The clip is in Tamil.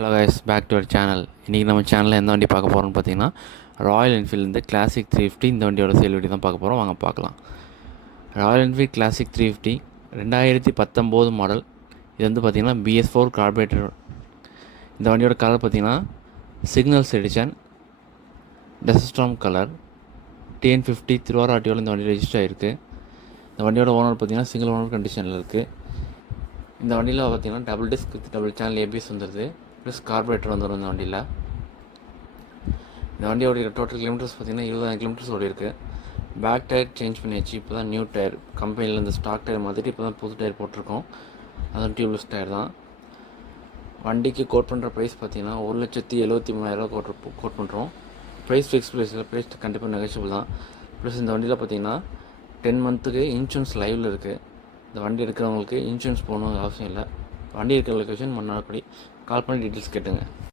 Hello guys, back to our channel. இன்றைக்கி நம்ம சேனலில் எந்த வண்டி பார்க்க போகிறோம்னு பார்த்தீங்கன்னா, ராயல் என்ஃபீல்டு கிளாசிக் 350 இந்த வண்டியோட சேல் வீடியோ தான் பார்க்க போகிறோம். வாங்க பார்க்கலாம். Royal Enfield Classic 350 2019 model. இது வந்து பார்த்திங்கன்னா BS4 கார்பரேட்டர். இந்த வண்டியோட கலர் பார்த்திங்கன்னா சிக்னல்ஸ் எடிஷன் டெஸ்டாம் கலர். TN50 திருவாரூர் ஆர்டிஓவில் இந்த வண்டி ரெஜிஸ்டர் ஆகிருக்கு. இந்த வண்டியோட ஓனர் பார்த்திங்கன்னா சிங்கிள் ஓனர் கண்டிஷனில் இருக்குது. இந்த வண்டியில் பார்த்திங்கன்னா double disk with double channel ABS வந்துடுது. ப்ளஸ் கார்பரேட்டர் வந்துடும் இந்த வண்டியில். இந்த வண்டியோடைய டோட்டல் கிலோமீட்டர்ஸ் பார்த்திங்கன்னா 20,000 கிலோமீட்டர்ஸ் ஓடி இருக்குது. பேக் டயர் சேஞ்ச் பண்ணியாச்சு. இப்போ தான் நியூ டயர் கம்பெனியில் இந்த ஸ்டாக் டயர் மாற்றிட்டு இப்போ தான் புது டயர் போட்டிருக்கோம். அதுவும் டியூப்லெஸ் டயர் தான். வண்டிக்கு கோட் பண்ணுற ப்ரைஸ் பார்த்திங்கன்னா 1,73,000 கோட் பண்ணுறோம். ப்ரைஸ் ஃபிக்ஸ் ப்ரைஸில் ப்ரைஸ் கண்டிப்பாக நெகோஷியபிள் தான். ப்ளஸ் இந்த வண்டியில் பார்த்திங்கன்னா 10 மந்த்துக்கு இன்சூரன்ஸ் லைவில் இருக்குது. இந்த வண்டி எடுக்கிறவங்களுக்கு இன்சூரன்ஸ் போகணுங்கிற அவசியம் இல்லை. வண்டி இருக்கிற லொக்கேஷன் மன்னார்குடி. கால் பண்ணி டீட்டெயில்ஸ் கேட்டுங்க.